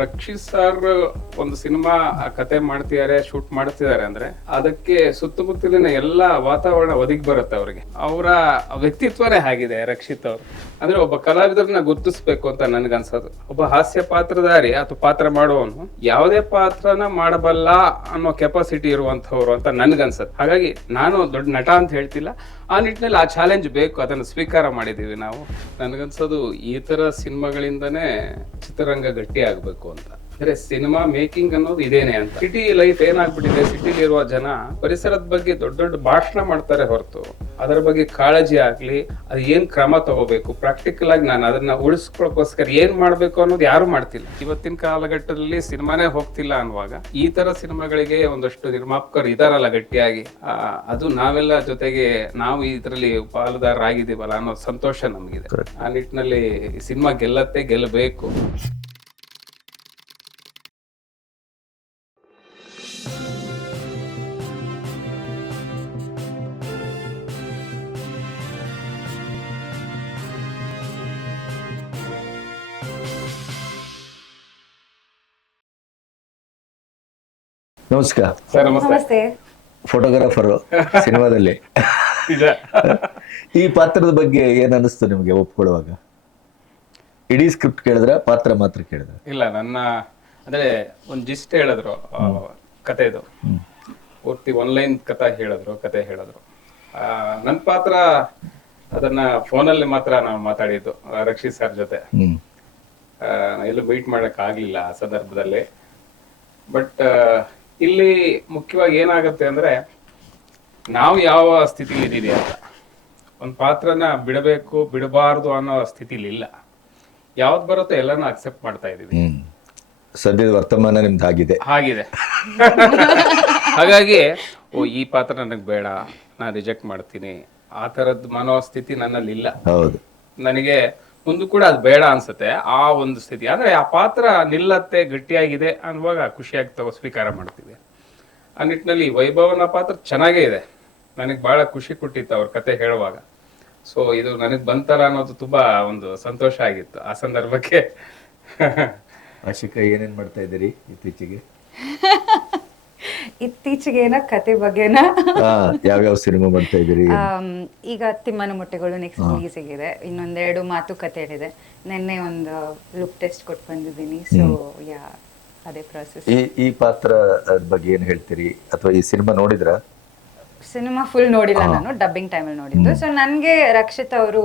Rakshit sir ಒಂದು cinema ಕತೆ ಮಾಡ್ತಿದ್ದಾರೆ, ಶೂಟ್ ಮಾಡ್ತಿದ್ದಾರೆ ಅಂದ್ರೆ ಅದಕ್ಕೆ ಸುತ್ತಮುತ್ತಲಿನ ಎಲ್ಲ ವಾತಾವರಣ ಒದಗಿ ಬರುತ್ತೆ ಅವ್ರಿಗೆ. ಅವರ ವ್ಯಕ್ತಿತ್ವನೇ ಆಗಿದೆ ರಕ್ಷಿತ್ ಅವರು. ಅಂದ್ರೆ ಒಬ್ಬ ಕಲಾವಿದರನ್ನ ಗುರುತಿಸ್ಬೇಕು ಅಂತ ನನ್ಗನ್ಸೋದು. ಒಬ್ಬ ಹಾಸ್ಯ ಪಾತ್ರಧಾರಿ ಅಥವಾ ಪಾತ್ರ ಮಾಡುವವನು ಯಾವುದೇ ಪಾತ್ರನ ಮಾಡಬಲ್ಲ ಅನ್ನೋ ಕೆಪಾಸಿಟಿ ಇರುವಂತವ್ರು ಅಂತ ನನ್ಗನ್ಸತ್ತೆ. ಹಾಗಾಗಿ ನಾನು ದೊಡ್ಡ ನಟ ಅಂತ ಹೇಳ್ತಿಲ್ಲ, ಆ ನಿಟ್ಟಿನಲ್ಲಿ ಆ ಚಾಲೆಂಜ್ ಬೇಕು, ಅದನ್ನು ಸ್ವೀಕಾರ ಮಾಡಿದೀವಿ ನಾವು. ನನ್ಗನ್ಸೋದು ಈ ತರ ಸಿನಿಮಾಗಳಿಂದನೇ ಚಿತ್ರರಂಗ ಗಟ್ಟಿ ಆಗ್ಬೇಕು ಅಂತ. ಅಂದ್ರೆ ಸಿನಿಮಾ ಮೇಕಿಂಗ್ ಅನ್ನೋದು ಇದೇನೆ ಅಂತ. ಸಿಟಿ ಲೈಫ್ ಏನಾಗ್ಬಿಟ್ಟಿದೆ, ಸಿಟಿಲಿ ಇರುವ ಜನ ಪರಿಸರದ ಬಗ್ಗೆ ದೊಡ್ಡ ದೊಡ್ಡ ಭಾಷಣ ಮಾಡ್ತಾರೆ ಹೊರತು ಅದರ ಬಗ್ಗೆ ಕಾಳಜಿ ಆಗ್ಲಿ, ಅದು ಏನ್ ಕ್ರಮ ತಗೋಬೇಕು, ಪ್ರಾಕ್ಟಿಕಲ್ ಆಗಿ ನಾನು ಅದನ್ನ ಉಳಿಸ್ಕೊಳ್ಳೋಕೋಸ್ಕರ ಏನ್ ಮಾಡ್ಬೇಕು ಅನ್ನೋದು ಯಾರು ಮಾಡ್ತಿಲ್ಲ. ಇವತ್ತಿನ ಕಾಲಘಟ್ಟದಲ್ಲಿ ಸಿನಿಮಾನೇ ಹೋಗ್ತಿಲ್ಲ ಅನ್ನುವಾಗ ಈ ತರ ಸಿನಿಮಾಗಳಿಗೆ ಒಂದಷ್ಟು ನಿರ್ಮಾಪಕರು ಇದಾರಲ್ಲ ಗಟ್ಟಿಯಾಗಿ, ಅದು ನಾವೆಲ್ಲ ಜೊತೆಗೆ ನಾವು ಇದರಲ್ಲಿ ಪಾಲುದಾರರಾಗಿದ್ದೀವಲ್ಲ ಅನ್ನೋ ಸಂತೋಷ ನಮಗಿದೆ. ಆ ನಿಟ್ಟಿನಲ್ಲಿ ಸಿನಿಮಾ ಗೆಲ್ಲಬೇಕು. ನಮಸ್ಕಾರ ಸರ್. ನಮಸ್ತೆ. ಫೋಟೋಗ್ರಾಫರು ಸಿನಿಮಾದಲ್ಲಿ ಈ ಪಾತ್ರದ ಬಗ್ಗೆ ಏನ್ ಅನಿಸ್ತು ನಿಮ್ಗೆ ಒಪ್ಕೊಳ್ಳುವಾಗ? ಇಡೀ ಸ್ಕ್ರಿಪ್ಟ್ ಕೇಳಿದ್ರ, ಪಾತ್ರ ಮಾತ್ರ ಕೇಳಿದ್ರ? ಇಲ್ಲ, ನನ್ನ ಅಂದ್ರೆ ಒಂದ್ ಜಿಸ್ಟ್ ಹೇಳಿದ್ರು ಕತೆದು, ಪೂರ್ತಿ ಒನ್ಲೈನ್ ಕತೆ ಹೇಳಿದ್ರು. ನನ್ನ ಪಾತ್ರ ಅದನ್ನ ಫೋನಲ್ಲಿ ಮಾತ್ರ ನಾವು ಮಾತಾಡಿದ್ದು ರಕ್ಷಿತ್ ಸರ್ ಜೊತೆ. ಎಲ್ಲೂ ಮೀಟ್ ಮಾಡಕ್ ಆಗ್ಲಿಲ್ಲ ಆ ಸಂದರ್ಭದಲ್ಲಿ. ಬಟ್ ಇಲ್ಲಿ ಮುಖ್ಯವಾಗಿ ಏನಾಗುತ್ತೆ ಅಂದ್ರೆ, ನಾವು ಯಾವ ಸ್ಥಿತಿಲಿ ಇದೀವಿ ಅಂತ, ಒಂದು ಪಾತ್ರನ ಬಿಡಬೇಕು ಬಿಡಬಾರ್ದು ಅನ್ನೋ ಸ್ಥಿತಿಲಿ ಇಲ್ಲ. ಯಾವ್ದು ಬರುತ್ತೋ ಎಲ್ಲಾನು ಅಕ್ಸೆಪ್ಟ್ ಮಾಡ್ತಾ ಇದೀವಿ. ಸದ್ಯದ ವರ್ತಮಾನ ನಿಮ್ದು ಆಗಿದೆ. ಹಾಗಾಗಿ ಈ ಪಾತ್ರ ನನಗೆ ಬೇಡ, ನಾನು ರಿಜೆಕ್ಟ್ ಮಾಡ್ತೀನಿ, ಆ ತರದ್ ಮನೋಸ್ಥಿತಿ ನನ್ನಲ್ಲಿ ಇಲ್ಲ. ಹೌದು, ನನಗೆ ಮುಂದೆ ಕೂಡ ಅದು ಬೇಡ ಅನ್ಸುತ್ತೆ ಆ ಒಂದು ಸ್ಥಿತಿ. ಆದ್ರೆ ಆ ಪಾತ್ರ ನಿಲ್ಲತ್ತೆ, ಗಟ್ಟಿಯಾಗಿದೆ ಅನ್ನುವಾಗ ಖುಷಿಯಾಗಿ ಸ್ವೀಕಾರ ಮಾಡ್ತೀವಿ. ಆ ನಿಟ್ಟಿನಲ್ಲಿ ವೈಭವನ ಪಾತ್ರ ಚೆನ್ನಾಗೇ ಇದೆ, ನನಗೆ ಬಹಳ ಖುಷಿ ಕೊಟ್ಟಿತ್ತು ಅವ್ರ ಕತೆ ಹೇಳುವಾಗ. ಸೊ ಇದು ನನಗೆ ಬಂತರ ಅನ್ನೋದು ತುಂಬಾ ಒಂದು ಸಂತೋಷ ಆಗಿತ್ತು ಆ ಸಂದರ್ಭಕ್ಕೆ. ಆಶಿಕಾ, ಏನೇನ್ ಮಾಡ್ತಾ ಇದ್ದೀರಿ ಇತ್ತೀಚೆಗೆ? ಇತ್ತೀಚೆಗೇನ ಕತೆ ಬಗ್ಗೆನ ಯಾವ್ಯಾವ ಸಿನಿಮಾ ಮಾಡ್ತಾ ಇದ್ದೀರಿ? ಈಗ ತಿಮ್ಮನ ಮೊಟ್ಟೆಗಳು ನೆಕ್ಸ್ಟ್ ರಿಲೀಸ್ ಆಗಿದೆ. ಇನ್ನೊಂದೆರಡು ಮಾತುಕತೆ ಇದೆ. ನಿನ್ನೆ ಒಂದು ಲುಕ್ ಟೆಸ್ಟ್ ಕೊಟ್ಟು ಬಂದಿದ್ದೀನಿ. ಸೊ ಯಾ, ಅದೇ ಪ್ರಾಸೆಸ್. ಈ ಪಾತ್ರ ಬಗ್ಗೆ ಏನ್ ಹೇಳ್ತೀರಿ? ಅಥವಾ ಈ ಸಿನಿಮಾ ನೋಡಿದ್ರ? ಸಿನಿಮಾ ಫುಲ್ ನೋಡಿಲ್ಲ, ನಾನು ಡಬ್ಬಿಂಗ್ ಟೈಮಲ್ಲಿ ನೋಡಿದ್ದು. ಸೊ ನನಗೆ ರಕ್ಷಿತ್ ಅವರು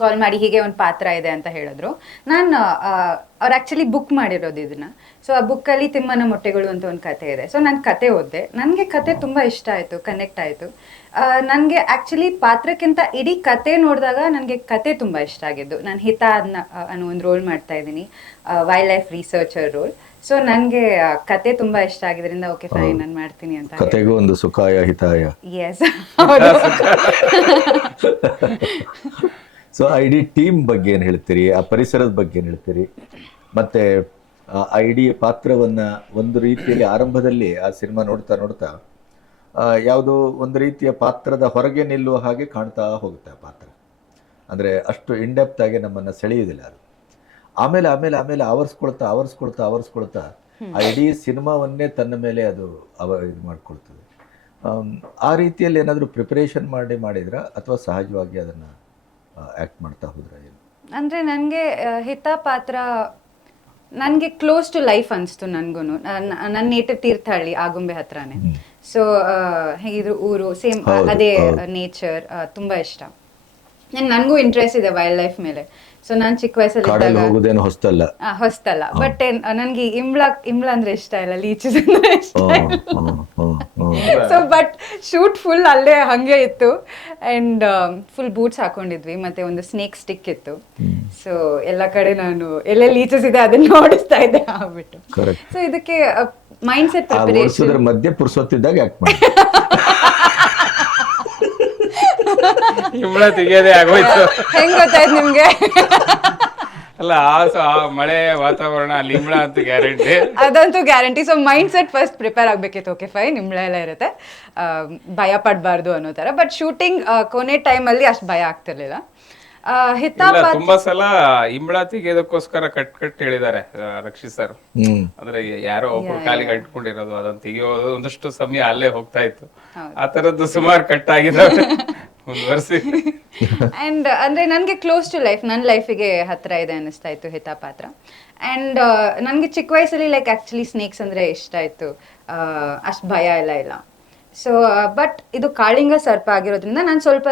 ಕಾಲ್ ಮಾಡಿ ಹೀಗೆ ಒಂದು ಪಾತ್ರ ಇದೆ ಅಂತ ಹೇಳಿದ್ರು. ನಾನು ಅವ್ರು ಆ್ಯಕ್ಚುಲಿ ಬುಕ್ ಮಾಡಿರೋದು ಇದನ್ನ. ಸೊ ಆ ಬುಕ್ಕಲ್ಲಿ ತಿಮ್ಮನ ಮೊಟ್ಟೆಗಳು ಅಂತ ಒಂದು ಕತೆ ಇದೆ. ಸೊ ನಾನು ಕತೆ ಓದಿದೆ, ನನಗೆ ಕತೆ ತುಂಬ ಇಷ್ಟ ಆಯಿತು, ಕನೆಕ್ಟ್ ಆಯಿತು. ನನಗೆ ಆ್ಯಕ್ಚುಲಿ ಪಾತ್ರಕ್ಕಿಂತ ಇಡೀ ಕತೆ ನೋಡಿದಾಗ ನನಗೆ ಕತೆ ತುಂಬ ಇಷ್ಟ ಆಗಿದ್ದು. ನಾನು ಹಿತ ಅನ್ನೋ ಒಂದು ರೋಲ್ ಮಾಡ್ತಾ ಇದ್ದೀನಿ, wildlife researcher role. So ನನಗೆ ಕತೆ ತುಂಬ ಇಷ್ಟ ಆಗಿದ್ರಿಂದ ಓಕೆ ಫೈನ್ ನಾನು ಮಾಡ್ತೀನಿ ಅಂತ. ಕತೆಗೂ ಒಂದು ಸುಖಾಯ ಹಿತಾಯ. ಎಸ್. ಸೊ ಆ ಇಡೀ ಟೀಮ್ ಬಗ್ಗೆ ಏನು ಹೇಳ್ತೀರಿ? ಆ ಪರಿಸರದ ಬಗ್ಗೆ ಏನು ಹೇಳ್ತೀರಿ? ಮತ್ತೆ ಆ ಇಡೀ ಪಾತ್ರವನ್ನ ಒಂದು ರೀತಿಯಲ್ಲಿ ಆರಂಭದಲ್ಲಿ ಆ ಸಿನಿಮಾ ನೋಡ್ತಾ ಯಾವುದೋ ಒಂದು ರೀತಿಯ ಪಾತ್ರದ ಹೊರಗೆ ನಿಲ್ಲುವ ಹಾಗೆ ಕಾಣ್ತಾ ಹೋಗುತ್ತೆ ಆ ಪಾತ್ರ. ಅಂದರೆ ಅಷ್ಟು ಇಂಡೆಪ್ತ್ ಆಗಿ ನಮ್ಮನ್ನು ಸೆಳೆಯುವುದಿಲ್ಲ ಅದು. ಆಮೇಲೆ ಆವರಿಸ್ಕೊಳ್ತಾ ಆ ಇಡೀ ಸಿನಿಮಾವನ್ನೇ ತನ್ನ ಮೇಲೆ ಅದು ಇದು ಮಾಡ್ಕೊಳ್ತದೆ. ಆ ರೀತಿಯಲ್ಲಿ ಏನಾದರೂ ಪ್ರಿಪರೇಷನ್ ಮಾಡಿದ್ರಾ ಅಥವಾ ಸಹಜವಾಗಿ ಅದನ್ನು ಆ್ಯಕ್ಟ್ ಮಾಡ್ತಾ ಹೋದ್ರ? ಏನು ಅಂದರೆ ನನಗೆ ಹಿತ ಪಾತ್ರ ನನಗೆ ಕ್ಲೋಸ್ ಟು ಲೈಫ್ ಅನಿಸ್ತು. ನನಗೂ ನನ್ನ ನೇಟಿವ್ ತೀರ್ಥಹಳ್ಳಿ, ಆಗುಂಬೆ ಹತ್ರನೇ. ಸೊ ಹೇಗಿದ್ರು ಊರು ಸೇಮ್, ಅದೇ ನೇಚರ್ ತುಂಬ ಇಷ್ಟ. ನನಗೂ ಇಂಟ್ರೆಸ್ಟ್ ಇದೆ ವೈಲ್ಡ್ ಲೈಫ್ ಮೇಲೆ. ಸೊ ನಾನು ಚಿಕ್ಕ ವಯಸ್ಸಲ್ಲಿ ಹೊಸ್ತಲ್ಲ, ಬಟ್ ನನಗೆ ಇಮ್ಲಾ ಅಂದ್ರೆ ಇಷ್ಟ ಇಲ್ಲ, ಲೀಚಸ್ ಅಂದ್ರೆ ಇಷ್ಟ. ಸೊ ಬಟ್ ಶೂಟ್ ಫುಲ್ ಅಲ್ಲೇ ಹಂಗೆ ಇತ್ತು. ಅಂಡ್ ಫುಲ್ ಬೂಟ್ಸ್ ಹಾಕೊಂಡಿದ್ವಿ, ಮತ್ತೆ ಒಂದು ಸ್ನೇಕ್ ಸ್ಟಿಕ್ ಇತ್ತು. ಸೊ ಎಲ್ಲ ಕಡೆ ನಾನು ಎಲ್ಲೇ ಲೀಚಸ್ ಇದೆ ಅದನ್ನ ನೋಡಿಸ್ತಾ ಇದ್ದೆ ಆಗ್ಬಿಟ್ಟು. ಸೊ ಇದಕ್ಕೆ ಮೈಂಡ್ ಸೆಟ್ ಪ್ರಿಪರೇಷನ್ ಮಧ್ಯೆ ಪುರ್ಸೊತ್ತಿದ್ದಾಗ ತೆಗಿಯೋದೇ ಆಗೋಯ್ತು. ಹೆಂಗ್ ಗೊತ್ತಾಯ್ತು ನಿಮ್ಗೆ? ಅಲ್ಲ, ಆ ಮಳೆ ವಾತಾವರಣ ಅಲ್ಲಿ ಇಂಬ್ಳ ಅಂತ ಗ್ಯಾರಂಟಿ, ಅದಂತೂ guarantee. So mind set first prepare ಆಗ್ಬೇಕಿತ್ತು. ಓಕೆ ಫೈನ್, ಇಂಬ್ಳ ಎಲ್ಲ ಇರುತ್ತೆ, ಭಯ ಪಡಬಾರ್ದು ಅನ್ನೋ ಥರ. ಬಟ್ ಶೂಟಿಂಗ್ ಕೊನೆ ಟೈಮಲ್ಲಿ ಅಷ್ಟು ಭಯ ಆಗ್ತಿರ್ಲಿಲ್ಲ. ಹಿತಾ ಇಲ್ಲ, ತುಂಬಾ ಸಲ ಇಂಬಳ ತೆಗೆಯೋದಕ್ಕೋಸ್ಕರ ಕಟ್ ಹೇಳಿದ್ದಾರೆ ರಕ್ಷಿತ್ ಸರ್. ಅಂದ್ರೆ ಯಾರೋ ಒಬ್ರು ಕಾಲಿಗೆ ಅಂಟ್ಕೊಂಡಿರೋದು ಅದನ್ನ ತೆಗಿಯೋದು ಒಂದಷ್ಟು ಸಮಯ ಅಲ್ಲೇ ಹೋಗ್ತಾ ಇತ್ತು. ಆ ತರದ್ದು ಸುಮಾರು ಕಟ್ ಆಗಿದಾವೆ ಮುಂದುವರಿಸಿ. ಅಂಡ್ ಅಂದ್ರೆ ನನ್ಗೆ ಕ್ಲೋಸ್ ಟು ಲೈಫ್, ನನ್ನ ಲೈಫಿಗೆ ಹತ್ರ ಇದೆ ಅನಿಸ್ತಾ ಇತ್ತು ಹಿತಾ ಪಾತ್ರ. ಅಂಡ್ ನನ್ಗೆ ಚಿಕ್ಕ ವಯಸ್ಸಲ್ಲಿ ಲೈಕ್ ಆಕ್ಚುಲಿ ಸ್ನೇಕ್ಸ್ ಅಂದ್ರೆ ಇಷ್ಟ ಆಯ್ತು, ಅಷ್ಟು ಭಯ ಎಲ್ಲ ಇಲ್ಲ. ಸೊ ಬಟ್ ಇದು ಕಾಳಿಂಗ ಸರ್ಪ ಆಗಿರೋದ್ರಿಂದ ನಾನು ಸ್ವಲ್ಪ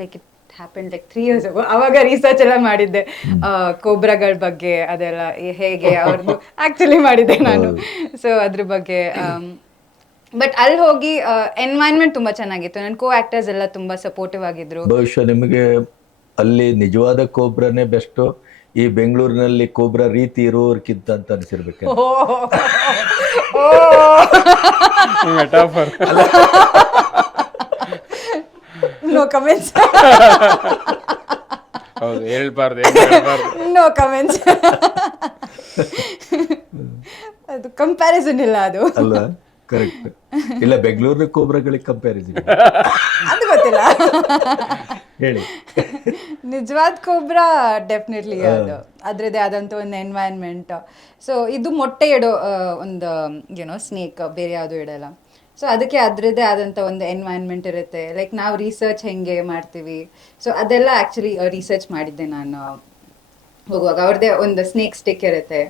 like it happen like 3 years ago. ಅವಾಗ ರಿಸರ್ಚ್ ಎಲ್ಲ ಮಾಡಿದ್ದೆ ಕೋಬ್ರಾಗಳ ಬಗ್ಗೆ, ಅದೆಲ್ಲ ಹೇಗೆ ಅವ್ರದ್ದು ಆಕ್ಚುಲಿ ಮಾಡಿದ್ದೆ ನಾನು. ಸೊ ಅದ್ರ ಬಗ್ಗೆ ಬಟ್ ಅಲ್ಲಿ ಹೋಗಿ ಎನ್ವೈರನ್ಮೆಂಟ್ ತುಂಬಾ ಚೆನ್ನಾಗಿತ್ತು. ನನ್ನ ಕೋ ಆಕ್ಟರ್ಸ್ ಎಲ್ಲ ತುಂಬಾ ಸಪೋರ್ಟಿವ್ ಆಗಿದ್ರು. ಬಹುಶಃ ನಿಮಗೆ ಅಲ್ಲಿ ನಿಜವಾದ ಕೋಬ್ರಾನೇ ಬೆಸ್ಟ್, ಈ ಬೆಂಗಳೂರಿನಲ್ಲಿ ಕೋಬ್ರಾ ರೀತಿ ಇರೋರ್ಕಿಂತ ಅಂತ ಅನ್ಸಿರ್ಬೇಕು. ಮೆಟಾಫರ್. No comments. ಹೌದು, ಹೇಳ್ಬಾರ್ದು. No comments. ಅದು ಕಂಪ್ಯಾರಿಸನ್ ಇಲ್ಲ ಅದು. ಅಲ್ವಾ? ಕರೆಕ್ಟ್. ಇಲ್ಲ, ಬೆಂಗಳೂರಿನ ಕೋಬ್ರಾಗಳಿಗೆ ಕಂಪ್ಯಾರಿಸನ್ ಅದು ಗೊತ್ತಿಲ್ಲ. ಹೇಳಿ. ನಿಜವಾದ ಕೋಬ್ರಾ ಡೆಫಿನೆಟ್ಲಿ ಅದು ಅದ್ರದ್ದೇ ಆದಂಥ ಒಂದು ಎನ್ವೈರನ್ಮೆಂಟ್. ಸೊ ಇದು ಮೊಟ್ಟೆ ಇಡೋ ಒಂದು ಏನೋ ಸ್ನೇಕ್, ಬೇರೆ ಯಾವುದು ಇಡಲ್ಲ. ಸೊ ಅದಕ್ಕೆ ಅದರದ್ದೇ ಆದಂಥ ಒಂದು ಎನ್ವೈರನ್ಮೆಂಟ್ ಇರುತ್ತೆ. ಲೈಕ್ ನಾವು ರಿಸರ್ಚ್ ಹೆಂಗೆ ಮಾಡ್ತೀವಿ, ಸೊ ಅದೆಲ್ಲ ಆ್ಯಕ್ಚುಲಿ ರಿಸರ್ಚ್ ಮಾಡಿದ್ದೆ ನಾನು ಹೋಗುವಾಗ. ಅವ್ರದ್ದೇ ಒಂದು ಸ್ನೇಕ್ ಸ್ಟಿಕ್ ಇರುತ್ತೆ,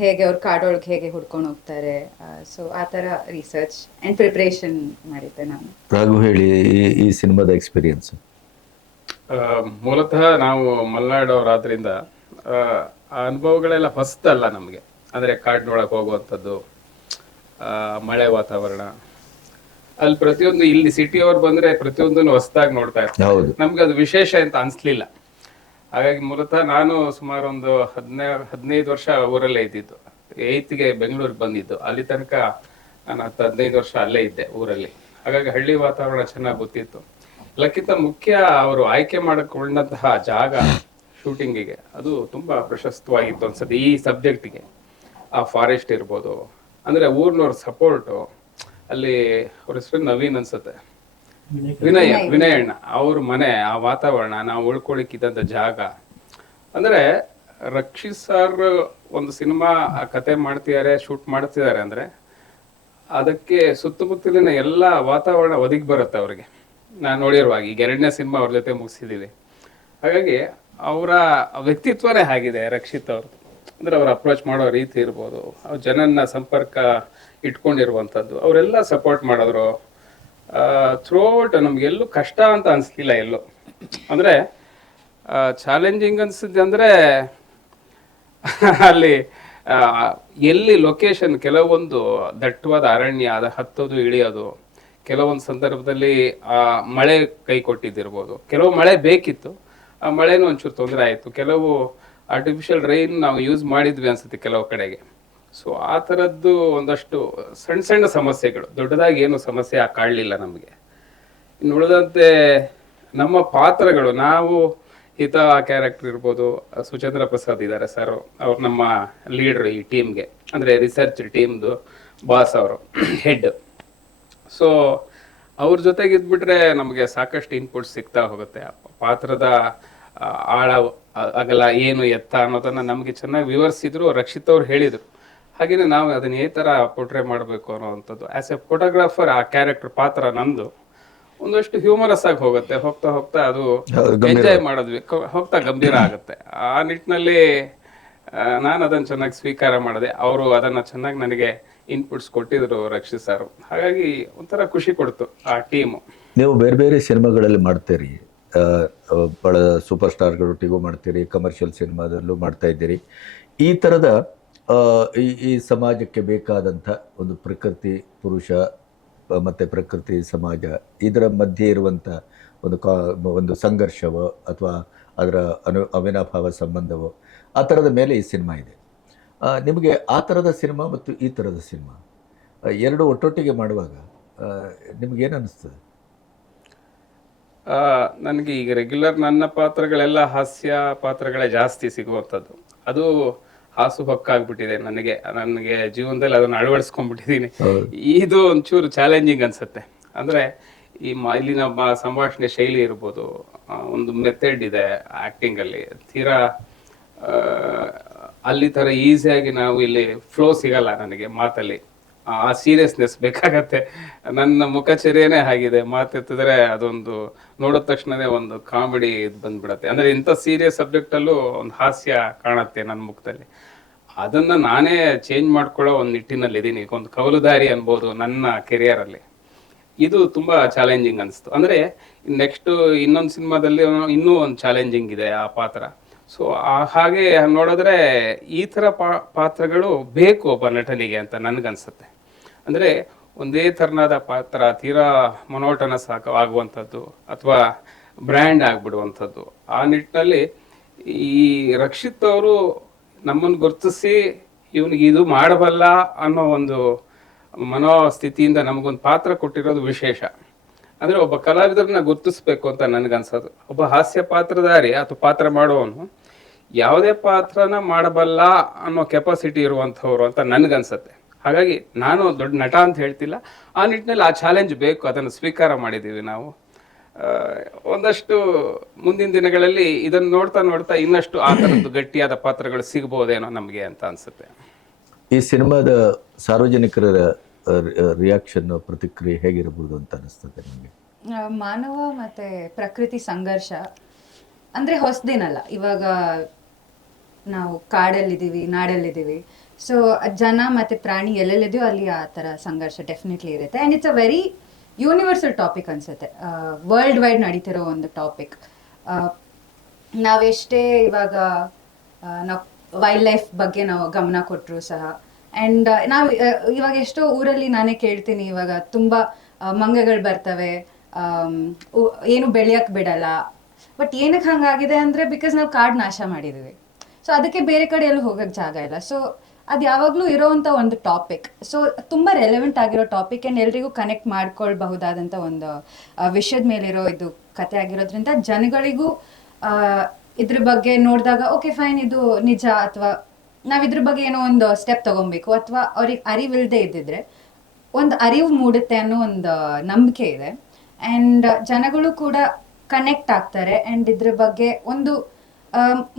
ಹೇಗೆ ಅವ್ರು ಕಾಡೊಳಗೆ ಹೇಗೆ ಹುಡ್ಕೊಂಡು ಹೋಗ್ತಾರೆ. ಸೊ ಆ ಥರ ರಿಸರ್ಚ್ ಆ್ಯಂಡ್ ಪ್ರಿಪ್ರೇಷನ್ ಮಾಡಿದ್ದೆ ನಾನು. ರಾಘು, ಹೇಳಿ ಈ ಸಿನಿಮಾದ ಎಕ್ಸ್ಪೀರಿಯನ್ಸ್. ಮೂಲತಃ ನಾವು ಮಲೆನಾಡವರಾದ್ರಿಂದ ಆ ಅನುಭವಗಳೆಲ್ಲ ಹೊಸದಲ್ಲ ನಮಗೆ. ಅಂದರೆ ಕಾಡಿನೊಳಗೆ ಹೋಗುವಂಥದ್ದು, ಮಳೆ ವಾತಾವರಣ, ಅಲ್ಲಿ ಪ್ರತಿಯೊಂದು, ಇಲ್ಲಿ ಸಿಟಿಯವ್ರು ಬಂದ್ರೆ ಪ್ರತಿಯೊಂದನ್ನು ಹೊಸದಾಗಿ ನೋಡ್ತಾ ಇರ್ತಾರೆ. ನಮ್ಗೆ ಅದು ವಿಶೇಷ ಅಂತ ಅನ್ಸ್ಲಿಲ್ಲ. ಹಾಗಾಗಿ ಮೂಲತಃ ನಾನು ಸುಮಾರು ಒಂದು 15 ವರ್ಷ ಊರಲ್ಲೇ ಇದ್ದಿದ್ದು. 8ಗೆ ಬೆಂಗಳೂರಿಗೆ ಬಂದಿದ್ದು. ಅಲ್ಲಿ ತನಕ ನಾನು 15 ವರ್ಷ ಅಲ್ಲೇ ಇದ್ದೆ ಊರಲ್ಲಿ. ಹಾಗಾಗಿ ಹಳ್ಳಿ ವಾತಾವರಣ ಚೆನ್ನಾಗಿ ಗೊತ್ತಿತ್ತು. ಎಲ್ಲಕ್ಕಿಂತ ಮುಖ್ಯ ಅವರು ಆಯ್ಕೆ ಮಾಡಿಕೊಂಡಂತಹ ಜಾಗ ಶೂಟಿಂಗಿಗೆ ಅದು ತುಂಬಾ ಪ್ರಶಸ್ತವಾಗಿತ್ತು ಅನ್ಸುತ್ತೆ ಈ ಸಬ್ಜೆಕ್ಟಿಗೆ. ಆ ಫಾರೆಸ್ಟ್ ಇರ್ಬೋದು, ಅಂದ್ರೆ ಊರ್ನವ್ರ ಸಪೋರ್ಟು. ಅಲ್ಲಿ ಅವ್ರ ಹೆಸರು ನವೀನ್ ಅನ್ಸುತ್ತೆ, ವಿನಯಣ್ಣ, ಅವ್ರ ಮನೆ, ಆ ವಾತಾವರಣ, ನಾವು ಉಳ್ಕೊಳಿಕ್ಕಿದ್ದಂಥ ಜಾಗ. ಅಂದ್ರೆ ರಕ್ಷಿತ್ ಸರ್ ಒಂದು ಸಿನಿಮಾ ಕತೆ ಮಾಡ್ತಿದ್ದಾರೆ, ಶೂಟ್ ಮಾಡ್ತಿದ್ದಾರೆ ಅಂದ್ರೆ ಅದಕ್ಕೆ ಸುತ್ತಮುತ್ತಲಿನ ಎಲ್ಲ ವಾತಾವರಣ ಒದಗಿ ಬರುತ್ತೆ ಅವ್ರಿಗೆ. ನಾನು ನೋಡಿರುವಾಗ ಈಗ 2ನೇ ಸಿನಿಮಾ ಅವ್ರ ಜೊತೆ ಮುಗಿಸಿದೀವಿ. ಹಾಗಾಗಿ ಅವರ ವ್ಯಕ್ತಿತ್ವನೇ ಆಗಿದೆ ರಕ್ಷಿತ್ ಅವ್ರದ್ದು. ಅಂದ್ರೆ ಅವ್ರ ಅಪ್ರೋಚ್ ಮಾಡೋ ರೀತಿ ಇರ್ಬೋದು, ಅವ್ರ ಜನನ್ನ ಸಂಪರ್ಕ ಇಟ್ಕೊಂಡಿರುವಂಥದ್ದು, ಅವರೆಲ್ಲ ಸಪೋರ್ಟ್ ಮಾಡಿದ್ರು. ಥ್ರೂಔಟ್ ನಮ್ಗೆಲ್ಲೂ ಕಷ್ಟ ಅಂತ ಅನ್ಸ್ಲಿಲ್ಲ ಎಲ್ಲೂ. ಅಂದ್ರೆ ಚಾಲೆಂಜಿಂಗ್ ಅನ್ಸಿದ್ದೆ ಅಂದ್ರೆ ಅಲ್ಲಿ ಎಲ್ಲಿ ಲೊಕೇಶನ್, ಕೆಲವೊಂದು ದಟ್ಟವಾದ ಅರಣ್ಯ, ಅದು ಹತ್ತೋದು ಇಳಿಯೋದು, ಕೆಲವೊಂದು ಸಂದರ್ಭದಲ್ಲಿ ಮಳೆ ಕೈ ಕೊಟ್ಟಿದ್ದಿರ್ಬೋದು, ಕೆಲವು ಮಳೆ ಬೇಕಿತ್ತು, ಆ ಮಳೆನೂ ಒಂಚೂರು ತೊಂದರೆ ಆಯಿತು, ಕೆಲವು ಆರ್ಟಿಫಿಷಿಯಲ್ ರೈನ್ ನಾವು ಯೂಸ್ ಮಾಡಿದ್ವಿ ಅನ್ಸುತ್ತೆ ಕೆಲವು ಕಡೆಗೆ. ಸೊ ಆ ಥರದ್ದು ಒಂದಷ್ಟು ಸಣ್ಣ ಸಣ್ಣ ಸಮಸ್ಯೆಗಳು, ದೊಡ್ಡದಾಗಿ ಏನು ಸಮಸ್ಯೆ ಕಾಡಲಿಲ್ಲ ನಮಗೆ. ಇನ್ನು ಉಳಿದಂತೆ ನಮ್ಮ ಪಾತ್ರಗಳು, ನಾವು ಹಿತಾ ಕ್ಯಾರೆಕ್ಟರ್ ಇರ್ಬೋದು, ಸುಚಂದ್ರ ಪ್ರಸಾದ್ ಇದ್ದಾರೆ ಸರ್, ಅವ್ರು ನಮ್ಮ ಲೀಡರ್ ಈ ಟೀಮ್ಗೆ, ಅಂದರೆ ರಿಸರ್ಚ್ ಟೀಮ್ದು ಬಾಸ್, ಅವರು ಹೆಡ್. ಸೊ ಅವ್ರ ಜೊತೆಗೆ ಇದ್ಬಿಟ್ರೆ ನಮಗೆ ಸಾಕಷ್ಟು ಇನ್ಪುಟ್ ಸಿಗ್ತಾ ಹೋಗುತ್ತೆ. ಪಾತ್ರದ ಆಳ ಅಗಲ ಏನು ಎತ್ತ ಅನ್ನೋದನ್ನ ನಮಗೆ ಚೆನ್ನಾಗಿ ವಿವರಿಸಿದ್ರು, ರಕ್ಷಿತ್ ಅವ್ರು ಹೇಳಿದ್ರು. ಹಾಗೇನೆ ನಾವು ಅದನ್ನ ಈ ಥರ ಪೋರ್ಟ್ರೇ ಮಾಡಬೇಕು ಅನ್ನೋವಂಥದ್ದು. ಆ್ಯಸ್ ಎ ಫೋಟೋಗ್ರಾಫರ್ ಆ ಕ್ಯಾರೆಕ್ಟರ್ ಪಾತ್ರ ನಂದು ಒಂದಷ್ಟು ಹ್ಯೂಮರಸ್ ಆಗಿ ಹೋಗುತ್ತೆ, ಹೋಗ್ತಾ ಹೋಗ್ತಾ ಅದು ಎಂಜಾಯ್ ಮಾಡೋದ್ವಿ, ಹೋಗ್ತಾ ಗಂಭೀರ ಆಗುತ್ತೆ. ಆ ನಿಟ್ಟಿನಲ್ಲಿ ನಾನು ಅದನ್ನು ಚೆನ್ನಾಗಿ ಸ್ವೀಕಾರ ಮಾಡಿದೆ. ಅವರು ಅದನ್ನು ಚೆನ್ನಾಗಿ ನನಗೆ ಇನ್ಪುಟ್ಸ್ ಕೊಟ್ಟಿದ್ರು ರಕ್ಷಿತ್ ಸರ್. ಹಾಗಾಗಿ ಒಂಥರ ಖುಷಿ ಕೊಡ್ತು ಆ ಟೀಮು. ನೀವು ಬೇರೆ ಬೇರೆ ಸಿನಿಮಾಗಳಲ್ಲಿ ಮಾಡ್ತೀರಿ, ಭಾಳ ಸೂಪರ್ ಸ್ಟಾರ್ಗಳೊಟ್ಟಿಗೂ ಮಾಡ್ತೀರಿ, ಕಮರ್ಷಿಯಲ್ ಸಿನಿಮಾದಲ್ಲೂ ಮಾಡ್ತಾ ಇದ್ದೀರಿ. ಈ ಥರದ ಈ ಸಮಾಜಕ್ಕೆ ಬೇಕಾದಂಥ ಒಂದು ಪ್ರಕೃತಿ, ಪುರುಷ ಮತ್ತು ಪ್ರಕೃತಿ, ಸಮಾಜ, ಇದರ ಮಧ್ಯೆ ಇರುವಂಥ ಒಂದು ಸಂಘರ್ಷವೋ ಅಥವಾ ಅದರ ಅವಿನಾಭಾವ ಸಂಬಂಧವೋ, ಆ ಥರದ ಮೇಲೆ ಈ ಸಿನಿಮಾ ಇದೆ. ನಿಮಗೆ ಆ ಥರದ ಸಿನಿಮಾ ಮತ್ತು ಈ ಥರದ ಸಿನಿಮಾ ಎರಡು ಒಟ್ಟೊಟ್ಟಿಗೆ ಮಾಡುವಾಗ ನಿಮಗೇನು ಅನ್ನಿಸ್ತದೆ? ನನಗೆ ಈಗ ರೆಗ್ಯುಲರ್ ನನ್ನ ಪಾತ್ರಗಳೆಲ್ಲ ಹಾಸ್ಯ ಪಾತ್ರಗಳೇ ಜಾಸ್ತಿ ಸಿಗುವಂಥದ್ದು. ಅದು ಹಾಸು ಹೊಕ್ಕಾಗ್ಬಿಟ್ಟಿದೆ ನನಗೆ ಜೀವನದಲ್ಲಿ ಅದನ್ನು ಅಳವಡಿಸ್ಕೊಂಡ್ಬಿಟ್ಟಿದ್ದೀನಿ. ಇದು ಒಂಚೂರು ಚಾಲೆಂಜಿಂಗ್ ಅನ್ಸುತ್ತೆ. ಅಂದರೆ ಇಲ್ಲಿನ ಸಂಭಾಷಣೆ ಶೈಲಿ ಇರ್ಬೋದು, ಒಂದು ಮೆಥಡ್ ಇದೆ ಆಕ್ಟಿಂಗ್ ಅಲ್ಲಿ, ತೀರಾ ಅಲ್ಲಿ ತರ ಈಸಿಯಾಗಿ ನಾವು ಇಲ್ಲಿ ಫ್ಲೋ ಸಿಗಲ್ಲ ನನಗೆ ಮಾತಲ್ಲಿ. ಆ ಸೀರಿಯಸ್ನೆಸ್ ಬೇಕಾಗತ್ತೆ. ನನ್ನ ಮುಖಚರ್ಯನೇ ಆಗಿದೆ, ಮಾತೆತ್ತಿದ್ರೆ ಅದೊಂದು ನೋಡಿದ ತಕ್ಷಣನೇ ಒಂದು ಕಾಮಿಡಿ ಬಂದ್ಬಿಡತ್ತೆ. ಅಂದ್ರೆ ಇಂಥ ಸೀರಿಯಸ್ ಸಬ್ಜೆಕ್ಟ್ ಅಲ್ಲೂ ಒಂದು ಹಾಸ್ಯ ಕಾಣತ್ತೆ ನನ್ನ ಮುಖದಲ್ಲಿ. ಅದನ್ನ ನಾನೇ ಚೇಂಜ್ ಮಾಡ್ಕೊಳ್ಳೋ ಒಂದು ನಿಟ್ಟಿನಲ್ಲಿ ಇದೀನಿ. ಒಂದು ಕವಲುದಾರಿ ಅನ್ಬೋದು ನನ್ನ ಕೆರಿಯರ್ ಅಲ್ಲಿ. ಇದು ತುಂಬಾ ಚಾಲೆಂಜಿಂಗ್ ಅನಿಸ್ತು. ಅಂದ್ರೆ ನೆಕ್ಸ್ಟ್ ಇನ್ನೊಂದು ಸಿನಿಮಾದಲ್ಲಿ ಇನ್ನೂ ಒಂದು ಚಾಲೆಂಜಿಂಗ್ ಇದೆ ಆ ಪಾತ್ರ. ಸೊ ಹಾಗೆ ನೋಡಿದ್ರೆ ಈ ತರ ಪಾತ್ರಗಳು ಬೇಕು ಒಬ್ಬ ನಟನಿಗೆ ಅಂತ ನನ್ಗನ್ಸುತ್ತೆ. ಅಂದ್ರೆ ಒಂದೇ ತರನಾದ ಪಾತ್ರ ತೀರಾ ಮೊನೋಟನಸ್ ಆಗುವಂಥದ್ದು ಅಥವಾ ಬ್ರ್ಯಾಂಡ್ ಆಗ್ಬಿಡುವಂಥದ್ದು. ಆ ನಿಟ್ಟಿನಲ್ಲಿ ಈ ರಕ್ಷಿತ್ ಅವರು ನಮ್ಮನ್ನು ಗುರುತಿಸಿ ಇವನಿಗೆ ಇದು ಮಾಡಬಲ್ಲ ಅನ್ನೋ ಒಂದು ಮನೋಸ್ಥಿತಿಯಿಂದ ನಮಗೊಂದು ಪಾತ್ರ ಕೊಟ್ಟಿರೋದು ವಿಶೇಷ. ಅಂದ್ರೆ ಒಬ್ಬ ಕಲಾವಿದರನ್ನ ಗುರುತಿಸ್ಬೇಕು ಅಂತ ನನ್ಗನ್ಸೋದು. ಒಬ್ಬ ಹಾಸ್ಯ ಪಾತ್ರಧಾರಿ ಅಥವಾ ಪಾತ್ರ ಮಾಡುವವನು ಯಾವುದೇ ಪಾತ್ರನ ಮಾಡಬಲ್ಲ ಅನ್ನೋ ಕೆಪಾಸಿಟಿ ಇರುವಂಥವ್ರು ಅಂತ ನನ್ಗನ್ಸತ್ತೆ. ಹಾಗಾಗಿ ನಾನು ದೊಡ್ಡ ನಟ ಅಂತ ಹೇಳ್ತಿಲ್ಲ, ಆ ನಿಟ್ಟಿನಲ್ಲಿ ಆ ಚಾಲೆಂಜ್ ಬೇಕು, ಅದನ್ನು ಸ್ವೀಕಾರ ಮಾಡಿದ್ದೀವಿ ನಾವು. ಒಂದಷ್ಟು ಮುಂದಿನ ದಿನಗಳಲ್ಲಿ ಇದನ್ನು ನೋಡ್ತಾ ನೋಡ್ತಾ ಇನ್ನಷ್ಟು ಆ ಥರದ್ದು ಗಟ್ಟಿಯಾದ ಪಾತ್ರಗಳು ಸಿಗ್ಬೋದೇನೋ ನಮಗೆ ಅಂತ ಅನ್ಸುತ್ತೆ. ಈ ಸಿನಿಮಾದ ಸಾರ್ವಜನಿಕರ ರಿಯಾಕ್ಷನ್, ಪ್ರತಿಕ್ರಿಯೆ ಹೇಗಿರಬಹುದು ಅಂತ ಅನಿಸ್ತದೆ ನಿಮಗೆ? ಮಾನವ ಮತ್ತೆ ಪ್ರಕೃತಿ ಸಂಘರ್ಷ ಅಂದ್ರೆ ಹೊಸದೇನಲ್ಲ. ಇವಾಗ ನಾವು ಕಾಡಲ್ಲಿದ್ದೀವಿ, ನಾಡಲ್ಲಿದ್ದೀವಿ. ಸೊ ಜನ ಮತ್ತೆ ಪ್ರಾಣಿ ಎಲ್ಲೆಲ್ಲಿದೆಯೋ ಅಲ್ಲಿ ಆ ಥರ ಸಂಘರ್ಷ ಡೆಫಿನೆಟ್ಲಿ ಇರುತ್ತೆ. And it's a very universal topic ಅನ್ಸುತ್ತೆ. ವರ್ಲ್ಡ್ ವೈಡ್ ನಡೀತಿರೋ ಒಂದು ಟಾಪಿಕ್. ನಾವೆಷ್ಟೇ ಇವಾಗ ನಾವು ವೈಲ್ಡ್ ಲೈಫ್ ಬಗ್ಗೆ ನಾವು ಗಮನ ಕೊಟ್ಟರು ಸಹ, ಆ್ಯಂಡ್ ನಾವು ಇವಾಗ ಎಷ್ಟೋ ಊರಲ್ಲಿ ನಾನೇ ಕೇಳ್ತೀನಿ, ಇವಾಗ ತುಂಬ ಮಂಗಗಳು ಬರ್ತವೆ, ಏನು ಬೆಳೆಯಕ್ಕೆ ಬಿಡಲ್ಲ. ಬಟ್ ಏನಕ್ಕೆ ಹಂಗಾಗಿದೆ ಅಂದರೆ ಬಿಕಾಸ್ ನಾವು ಕಾಡು ನಾಶ ಮಾಡಿದ್ದೀವಿ. ಸೊ ಅದಕ್ಕೆ ಬೇರೆ ಕಡೆ ಎಲ್ಲೂ ಹೋಗೋಕ್ಕೆ ಜಾಗ ಇಲ್ಲ. ಸೊ ಅದು ಯಾವಾಗಲೂ ಇರೋವಂಥ ಒಂದು ಟಾಪಿಕ್. ಸೊ ತುಂಬ ರೆಲೆವೆಂಟ್ ಆಗಿರೋ ಟಾಪಿಕ್ ಆ್ಯಂಡ್ ಎಲ್ರಿಗೂ ಕನೆಕ್ಟ್ ಮಾಡ್ಕೊಳ್ಬಹುದಾದಂಥ ಒಂದು ವಿಷಯದ ಮೇಲಿರೋ ಇದು ಕತೆ ಆಗಿರೋದ್ರಿಂದ ಜನಗಳಿಗೂ ಇದ್ರ ಬಗ್ಗೆ ನೋಡಿದಾಗ ಓಕೆ ಫೈನ್ ಇದು ನಿಜ, ಅಥವಾ ನಾವು ಇದ್ರ ಬಗ್ಗೆ ಏನೋ ಒಂದು ಸ್ಟೆಪ್ ತಗೊಬೇಕು, ಅಥವಾ ಅವ್ರಿಗೆ ಅರಿವಿಲ್ಲದೆ ಇದ್ದಿದ್ರೆ ಒಂದು ಅರಿವು ಮೂಡುತ್ತೆ ಅನ್ನೋ ಒಂದು ನಂಬಿಕೆ ಇದೆ. ಆ್ಯಂಡ್ ಜನಗಳು ಕೂಡ ಕನೆಕ್ಟ್ ಆಗ್ತಾರೆ. ಆ್ಯಂಡ್ ಇದ್ರ ಬಗ್ಗೆ ಒಂದು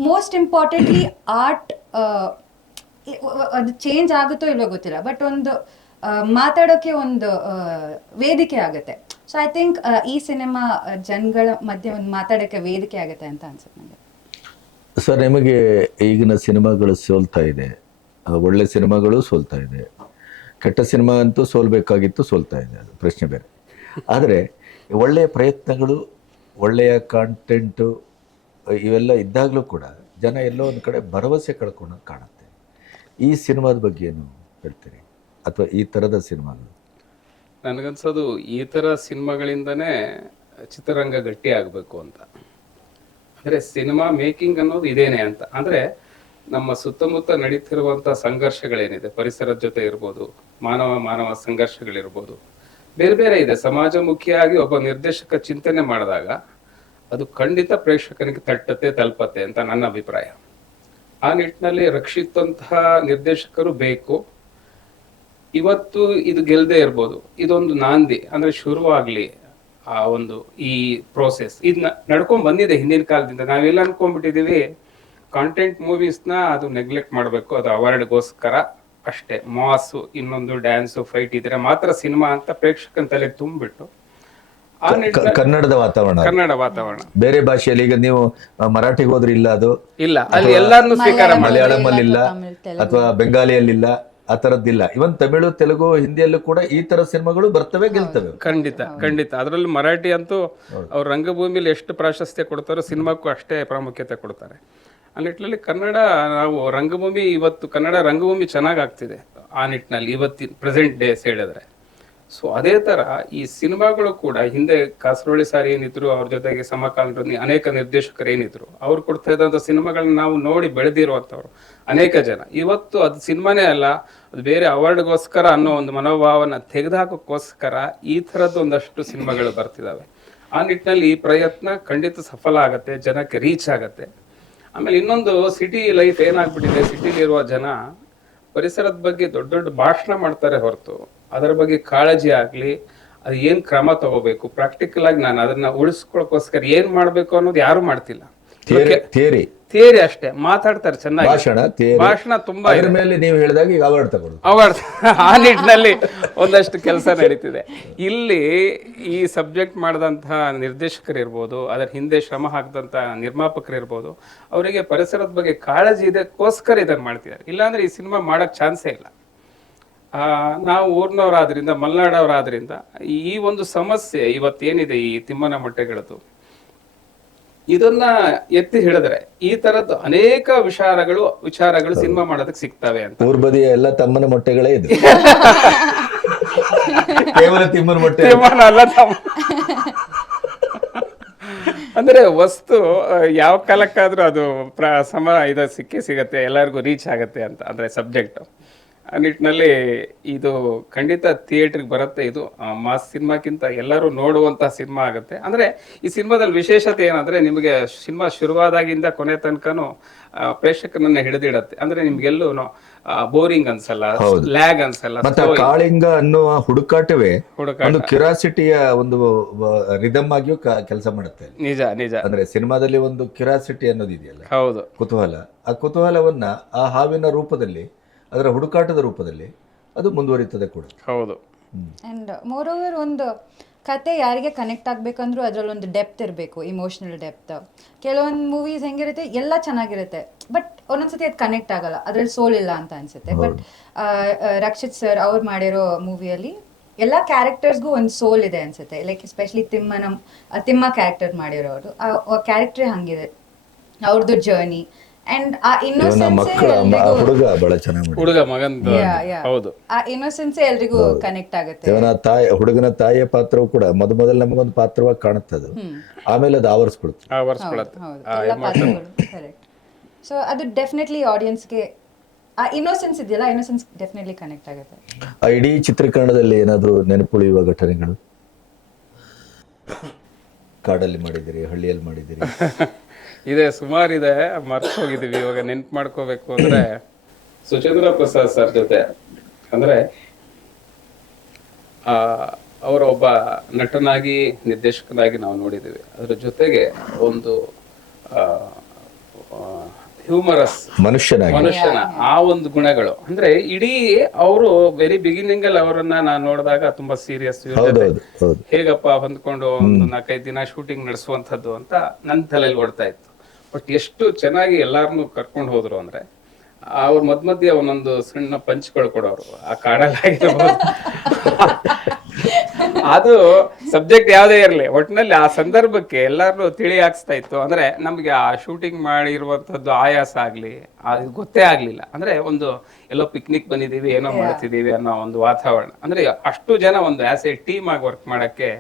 ಮೋಸ್ಟ್ ಇಂಪಾರ್ಟೆಂಟ್ಲಿ ಆರ್ಟ್ ಅದು ಚೇಂಜ್ ಆಗುತ್ತೋ ಇಲ್ಲೋ ಗೊತ್ತಿಲ್ಲ, ಬಟ್ ಒಂದು ಮಾತಾಡೋಕ್ಕೆ ಒಂದು ವೇದಿಕೆ ಆಗುತ್ತೆ. ಸೊ ಐ ಥಿಂಕ್ ಈ ಸಿನಿಮಾ ಜನಗಳ ಮಧ್ಯೆ ಒಂದು ಮಾತಾಡೋಕ್ಕೆ ವೇದಿಕೆ ಆಗುತ್ತೆ ಅಂತ ಅನ್ಸುತ್ತೆ ನನಗೆ. ಸರ್, ನಿಮಗೆ ಈಗಿನ ಸಿನಿಮಾಗಳು ಸೋಲ್ತಾ ಇದೆ, ಒಳ್ಳೆ ಸಿನಿಮಾಗಳು ಸೋಲ್ತಾ ಇದೆ, ಕೆಟ್ಟ ಸಿನಿಮಾ ಅಂತೂ ಸೋಲ್ಬೇಕಾಗಿತ್ತು, ಸೋಲ್ತಾ ಇದೆ, ಅದು ಪ್ರಶ್ನೆ ಬೇರೆ. ಆದರೆ ಒಳ್ಳೆಯ ಪ್ರಯತ್ನಗಳು, ಒಳ್ಳೆಯ ಕಾಂಟೆಂಟು ಇವೆಲ್ಲ ಇದ್ದಾಗಲೂ ಕೂಡ ಜನ ಎಲ್ಲೋ ಒಂದು ಕಡೆ ಭರವಸೆ ಕಳ್ಕೊಂಡು ಕಾಣುತ್ತೆ. ಈ ಸಿನಿಮಾದ ಬಗ್ಗೆ ಏನು ಹೇಳ್ತೀರಿ, ಅಥವಾ ಈ ಥರದ ಸಿನಿಮಾಗಳು? ನನಗನ್ಸೋದು ಈ ಥರ ಸಿನಿಮಾಗಳಿಂದನೇ ಚಿತ್ರರಂಗ ಗಟ್ಟಿ ಆಗಬೇಕು ಅಂತ. ಅಂದರೆ ಸಿನಿಮಾ ಮೇಕಿಂಗ್ ಅನ್ನೋದು ಇದೇನೆ ಅಂತ. ಅಂದರೆ ನಮ್ಮ ಸುತ್ತಮುತ್ತ ನಡೀತಿರುವಂಥ ಸಂಘರ್ಷಗಳೇನಿದೆ, ಪರಿಸರದ ಜೊತೆ ಇರ್ಬೋದು, ಮಾನವ ಸಂಘರ್ಷಗಳಿರ್ಬೋದು, ಬೇರೆ ಬೇರೆ ಇದೆ. ಸಮಾಜಮುಖಿಯಾಗಿ ಒಬ್ಬ ನಿರ್ದೇಶಕ ಚಿಂತನೆ ಮಾಡಿದಾಗ ಅದು ಖಂಡಿತ ಪ್ರೇಕ್ಷಕನಿಗೆ ತಲುಪತ್ತೆ ಅಂತ ನನ್ನ ಅಭಿಪ್ರಾಯ. ಆ ನಿಟ್ಟಿನಲ್ಲಿ ರಕ್ಷಿತ್ ಅಂತಹ ನಿರ್ದೇಶಕರು ಬೇಕು. ಇವತ್ತು ಇದು ಗೆಲ್ಲದೆ ಇರ್ಬೋದು, ಇದೊಂದು ನಾಂದಿ, ಅಂದ್ರೆ ಶುರುವಾಗ್ಲಿ ಆ ಒಂದು ಈ ಪ್ರೋಸೆಸ್. ಇದನ್ನ ನಡ್ಕೊಂಡ್ ಬಂದಿದೆ ಹಿಂದಿನ ಕಾಲದಿಂದ. ನಾವೆಲ್ಲ ಅನ್ಕೊಂಡ್ಬಿಟ್ಟಿದೀವಿ ಕಾಂಟೆಂಟ್ ಮೂವೀಸ್ನ ಅದು ನೆಗ್ಲೆಕ್ಟ್ ಮಾಡಬೇಕು, ಅದು ಅವಾರ್ಡ್ಗೋಸ್ಕರ ಅಷ್ಟೇ, ಮಾಸು, ಇನ್ನೊಂದು ಡ್ಯಾನ್ಸು, ಫೈಟ್ ಇದ್ರೆ ಮಾತ್ರ ಸಿನಿಮಾ ಅಂತ ಪ್ರೇಕ್ಷಕನ ತಲೆ ತುಂಬಿಬಿಟ್ಟು ಕನ್ನಡ ವಾತಾವರಣ ಬೇರೆ ಭಾಷೆಯಲ್ಲಿ, ಈಗ ನೀವು ಮರಾಠಿಗೆ ಹೋದ್ರೆ ಇಲ್ಲ, ಅದು ಇಲ್ಲ, ಅಲ್ಲಿ ಎಲ್ಲಾನು ಸ್ವೀಕಾರ ಮಲಯಾಳಂ ಅಲ್ಲಿ ಇಲ್ಲ, ಅಥವಾ ಬೆಂಗಾಲಿಯಲ್ಲಿಲ್ಲ, ಆ ತರದ್ದಿಲ್ಲ. ಇವನ್ ತಮಿಳು, ತೆಲುಗು, ಹಿಂದಿಯಲ್ಲೂ ಕೂಡ ಈ ತರ ಸಿನಿಮಾಗಳು ಬರ್ತವೆ, ಗೆಲ್ತವೆ. ಖಂಡಿತ ಅದರಲ್ಲಿ ಮರಾಠಿ ಅಂತೂ ಅವ್ರ ರಂಗಭೂಮಿಲಿ ಎಷ್ಟು ಪ್ರಾಶಸ್ತ್ಯ ಕೊಡ್ತಾರೋ ಸಿನಿಮಾಕ್ಕೂ ಅಷ್ಟೇ ಪ್ರಾಮುಖ್ಯತೆ ಕೊಡ್ತಾರೆ. ಆ ನಿಟ್ಟಿನಲ್ಲಿ ಕನ್ನಡ ನಾವು ರಂಗಭೂಮಿ, ಇವತ್ತು ಕನ್ನಡ ರಂಗಭೂಮಿ ಚೆನ್ನಾಗ್ ಆಗ್ತಿದೆ ಆ ನಿಟ್ಟಿನಲ್ಲಿ ಇವತ್ತಿನ ಪ್ರೆಸೆಂಟ್ ಡೇಸ್ ಹೇಳಿದ್ರೆ. ಸೊ ಅದೇ ತರ ಈ ಸಿನಿಮಾಗಳು ಕೂಡ, ಹಿಂದೆ ಕಾಸರವಳ್ಳಿ ಸಾರಿ ಏನಿದ್ರು, ಅವ್ರ ಜೊತೆಗೆ ಸಮಕಾಲೀನ ಅನೇಕ ನಿರ್ದೇಶಕರು ಏನಿದ್ರು, ಅವ್ರು ಕೊಡ್ತಾ ಇದ್ದಂಥ ಸಿನಿಮಾಗಳನ್ನ ನಾವು ನೋಡಿ ಬೆಳೆದಿರುವಂಥವ್ರು ಅನೇಕ ಜನ. ಇವತ್ತು ಅದು ಸಿನಿಮಾನೇ ಅಲ್ಲ, ಅದು ಬೇರೆ ಅವಾರ್ಡ್ಗೋಸ್ಕರ ಅನ್ನೋ ಒಂದು ಮನೋಭಾವನ ತೆಗೆದುಹಾಕೋಕ್ಕೋಸ್ಕರ ಈ ಥರದ್ದು ಒಂದಷ್ಟು ಸಿನಿಮಾಗಳು ಬರ್ತಿದ್ದಾವೆ. ಆ ನಿಟ್ಟಿನಲ್ಲಿ ಈ ಪ್ರಯತ್ನ ಖಂಡಿತ ಸಫಲ ಆಗತ್ತೆ, ಜನಕ್ಕೆ ರೀಚ್ ಆಗತ್ತೆ. ಆಮೇಲೆ ಇನ್ನೊಂದು, ಸಿಟಿ ಲೈಫ್ ಏನಾಗ್ಬಿಟ್ಟಿದೆ, ಸಿಟಿಲಿರುವ ಜನ ಪರಿಸರದ ಬಗ್ಗೆ ದೊಡ್ಡ ದೊಡ್ಡ ಭಾಷಣ ಮಾಡ್ತಾರೆ ಹೊರತು ಅದರ ಬಗ್ಗೆ ಕಾಳಜಿ ಆಗಲಿ, ಅದು ಏನ್ ಕ್ರಮ ತಗೋಬೇಕು, ಪ್ರಾಕ್ಟಿಕಲ್ ಆಗಿ ನಾನು ಅದನ್ನ ಉಳಿಸ್ಕೊಳಕೋಸ್ಕರ ಏನ್ ಮಾಡ್ಬೇಕು ಅನ್ನೋದು ಯಾರು ಮಾಡ್ತಿಲ್ಲ. ಥಿಯರಿ ಥಿಯರಿ ಅಷ್ಟೇ ಮಾತಾಡ್ತಾರೆ ಚೆನ್ನಾಗಿ, ಭಾಷಣ ಭಾಷಣ ತುಂಬಾ ಅದ್ರ ಮೇಲೆ ನೀವು ಹೇಳಿದಾಗ ಈಗ ಅವಾರ್ಡ್ ತಗೊಳ್ಳೋದು, ಅವಾರ್ಡ್ ಆ ನಿಟ್ಟಿನಲ್ಲಿ ಒಂದಷ್ಟು ಕೆಲಸ ನಡೀತಿದೆ. ಇಲ್ಲಿ ಈ ಸಬ್ಜೆಕ್ಟ್ ಮಾಡಿದಂತಹ ನಿರ್ದೇಶಕರಿರ್ಬೋದು, ಅದರ ಹಿಂದೆ ಶ್ರಮ ಹಾಕಿದಂಥ ನಿರ್ಮಾಪಕರಿರ್ಬೋದು, ಅವರಿಗೆ ಪರಿಸರದ ಬಗ್ಗೆ ಕಾಳಜಿ ಇದಕ್ಕೋಸ್ಕರ ಇದನ್ನು ಮಾಡ್ತಿದ್ದಾರೆ. ಇಲ್ಲಾಂದ್ರೆ ಈ ಸಿನಿಮಾ ಮಾಡೋಕ್ಕೆ ಚಾನ್ಸೇ ಇಲ್ಲ. ನಾವು ಊರಿನವರಾದ್ರಿಂದ, ಮಲೆನಾಡವರಾದ್ರಿಂದ ಈ ಒಂದು ಸಮಸ್ಯೆ ಇವತ್ತೇನಿದೆ ಈ ತಿಮ್ಮನ ಮೊಟ್ಟೆಗಳದ್ದು, ಇದನ್ನ ಎತ್ತಿ ಹಿಡಿದ್ರೆ ಈ ತರದ್ದು ಅನೇಕ ವಿಚಾರಗಳು ಸಿನಿಮಾ ಮಾಡೋದಕ್ಕೆ ಸಿಗ್ತವೆ ಅಂತ. ಊರ್ ಬದಿಯ ಎಲ್ಲ ತಮ್ಮನ ಮೊಟ್ಟೆಗಳೇ ಇದು, ಕೇವಲ ತಿಮ್ಮನ ಮೊಟ್ಟೆ ಅಲ್ಲ ಅಂದ್ರೆ ವಸ್ತು ಯಾವ ಕಾಲಕ್ಕಾದ್ರೂ ಅದು ಸಿಕ್ಕೇ ಸಿಗತ್ತೆ, ಎಲ್ಲರಿಗೂ ರೀಚ್ ಆಗತ್ತೆ ಅಂತ. ಅಂದ್ರೆ ಸಬ್ಜೆಕ್ಟ್ ಆ ನಿಟ್ಟಿನಲ್ಲಿ ಇದು ಖಂಡಿತ ಥಿಯೇಟ್ರಿಗೆ ಬರುತ್ತೆ. ಇದು ಮಾಸ್ ಸಿನಿಮಾಕ್ಕಿಂತ ಎಲ್ಲರೂ ನೋಡುವಂತಹ ಸಿನಿಮಾ ಆಗುತ್ತೆ. ಅಂದ್ರೆ ಈ ಸಿನಿಮಾದಲ್ಲಿ ವಿಶೇಷತೆ ಏನಂದ್ರೆ, ನಿಮಗೆ ಸಿನಿಮಾ ಶುರುವಾದಾಗಿಂದ ಕೊನೆ ತನಕನೂ ಪ್ರೇಕ್ಷಕರನ್ನ ಹಿಡಿದಿಡತ್ತೆ. ಅಂದ್ರೆ ನಿಮ್ಗೆಲ್ಲೂ ಬೋರಿಂಗ್ ಅನ್ಸಲ್ಲ, ಲ್ಯಾಗ್ ಅನ್ಸಲ್ಲ. ಮತ್ತೆ ಕಾಳಿಂಗ ಅನ್ನುವ ಹುಡುಕಾಟವೇ ಒಂದು ಕ್ಯೂರಿಯಾಸಿಟಿಯ ಒಂದು ರಿದಮ್ ಆಗಿಯೂ ಕೆಲಸ ಮಾಡುತ್ತೆ. ನಿಜ ನಿಜ. ಅಂದ್ರೆ ಸಿನಿಮಾದಲ್ಲಿ ಒಂದು ಕ್ಯೂರಿಯಾಸಿಟಿ ಅನ್ನೋದು ಇದೆಯಲ್ಲ, ಹೌದು, ಕುತೂಹಲ. ಆ ಕುತೂಹಲವನ್ನ ಆ ಹಾವಿನ ರೂಪದಲ್ಲಿ, ಅದರ ಹುಡುಕಾಟದ ರೂಪದಲ್ಲಿ ಅದು ಮುಂದುವರಿತದೆ ಕೂಡ. ಹೌದು. ಅಂಡ್ ಮೋರ್ ಓವರ್ ಒಂದು ಕತೆ ಯಾರಿಗೆ ಕನೆಕ್ಟ್ ಆಗಬೇಕಂದ್ರೂ ಅದರಲ್ಲಿ ಒಂದು ಡೆಪ್ತ್ ಇರಬೇಕು, ಇಮೋಷನಲ್ ಡೆಪ್ತ್. ಕೆಲವೊಂದು ಮೂವೀಸ್ ಹೆಂಗಿರುತ್ತೆ, ಎಲ್ಲ ಚೆನ್ನಾಗಿರುತ್ತೆ, ಬಟ್ ಒಂದೊಂದ್ಸತಿ ಅದು ಕನೆಕ್ಟ್ ಆಗಲ್ಲ, ಅದ್ರಲ್ಲಿ ಸೋಲ್ ಇಲ್ಲ ಅಂತ ಅನ್ಸುತ್ತೆ. ಬಟ್ ರಕ್ಷಿತ್ ಸರ್ ಅವ್ರು ಮಾಡಿರೋ ಮೂವಿಯಲ್ಲಿ ಎಲ್ಲ ಕ್ಯಾರೆಕ್ಟರ್ಸ್ಗೂ ಒಂದು ಸೋಲ್ ಇದೆ ಅನ್ಸುತ್ತೆ. ಲೈಕ್ ಎಸ್ಪೆಷಲಿ ತಿಮ್ಮ ಕ್ಯಾರೆಕ್ಟರ್ ಮಾಡಿರೋರು, ಆ ಕ್ಯಾರೆಕ್ಟ್ರೇ ಹಂಗಿದೆ, ಅವ್ರದ್ದು ಜರ್ನಿ. ಅಂಡ್ ಆ ಇನ್ನೋಸೆನ್ಸೇ ಎಲ್ರಿಗೂ ಕನೆಕ್ಟ್ ಆಗುತ್ತೆ. ಹುಡುಗನ ತಾಯಿಯ ಪಾತ್ರವು ಕೂಡ ಮೊದಲು ನಮಗೊಂದು ಪಾತ್ರವಾಗಿ ಕಾಣುತ್ತೆ, ಅದು ಆಮೇಲೆ ಅದು ಆವರಿಸ್ಕೊಳುತ್ತೆ. ಸೊ ಅದು ಡೆಫಿನೆಟ್ಲಿ ಆಡಿಯನ್ಸ್ಗೆ ಆ ಇನ್ನೋಸೆನ್ಸ್ ಇದೆಯಲ್ಲ, ಇನ್ನೋಸೆನ್ಸ್ ಡೆಫಿನೆಟ್ಲಿ ಕನೆಕ್ಟ್ ಆಗುತ್ತೆ. ಆ ಇಡೀ ಚಿತ್ರೀಕರಣದಲ್ಲಿ ಏನಾದರೂ ನೆನಪುಳಿಯುವ ಘಟನೆಗಳು? ಕಾಡಲ್ಲಿ ಮಾಡಿದಿರಿ, ಹಳ್ಳಿಯಲ್ಲಿ ಮಾಡಿದಿರಿ? ಇದೆ, ಸುಮಾರಿದೆ, ಮರ್ತು ಹೋಗಿದ್ದೀವಿ. ಇವಾಗ ನೆನ್ಪು ಮಾಡ್ಕೋಬೇಕು ಅಂದ್ರೆ ಸುಚೇಂದ್ರ ಪ್ರಸಾದ್ ಸರ್ ಜೊತೆ, ಅಂದ್ರೆ ಅವರ ಒಬ್ಬ ನಟನಾಗಿ ನಿರ್ದೇಶಕನಾಗಿ ನಾವು ನೋಡಿದ್ದೀವಿ. ಅದ್ರ ಜೊತೆಗೆ ಒಂದು ಹ್ಯೂಮರಸ್ ಮನುಷ್ಯನ ಆ ಒಂದು ಗುಣಗಳು, ಅಂದ್ರೆ ಇಡೀ ಅವರು ವೆರಿ ಬಿಗಿನಿಂಗ್ ಅಲ್ಲಿ ಅವರನ್ನ ನಾನು ನೋಡಿದಾಗ ತುಂಬಾ ಸೀರಿಯಸ್, ಹೇಗಪ್ಪ ಹೊಂದ್ಕೊಂಡು ಒಂದು 4-5 ದಿನ ಶೂಟಿಂಗ್ ನಡೆಸುವಂಥದ್ದು ಅಂತ ನನ್ನ ತಲೆಯಲ್ಲಿ ಓಡ್ತಾ ಇತ್ತು. ಬಟ್ ಎಷ್ಟು ಚೆನ್ನಾಗಿ ಎಲ್ಲಾರನ್ನು ಕರ್ಕೊಂಡು ಹೋದ್ರು ಅಂದ್ರೆ, ಅವ್ರ ಮಧ್ಯ ಒಂದೊಂದು ಸಣ್ಣ ಪಂಚ್ಗಳು ಕೊಡೋರು ಆ ಕಾಡಲ್ಲಾಗಿರ್ಬೋದು. ಅದು ಸಬ್ಜೆಕ್ಟ್ ಯಾವ್ದೇ ಇರಲಿ, ಒಟ್ಟಿನಲ್ಲಿ ಆ ಸಂದರ್ಭಕ್ಕೆ ಎಲ್ಲಾರು ತಿಳಿ ಹಾಕ್ಸ್ತಾ ಇತ್ತು. ಅಂದ್ರೆ ನಮ್ಗೆ ಆ ಶೂಟಿಂಗ್ ಮಾಡಿರುವಂತದ್ದು ಆಯಾಸ ಆಗ್ಲಿ ಅದು ಗೊತ್ತೇ ಆಗ್ಲಿಲ್ಲ. ಅಂದ್ರೆ ಒಂದು ಎಲ್ಲೋ ಪಿಕ್ನಿಕ್ ಬಂದಿದೀವಿ, ಏನೋ ಮಾಡ್ತಿದೀವಿ ಅನ್ನೋ ಒಂದು ವಾತಾವರಣ. ಅಂದ್ರೆ ಅಷ್ಟು ಜನ ಒಂದು ಆಸ್ ಎ ಟೀಮ್ ಆಗಿ ವರ್ಕ್ ಮಾಡಕ್ಕೆ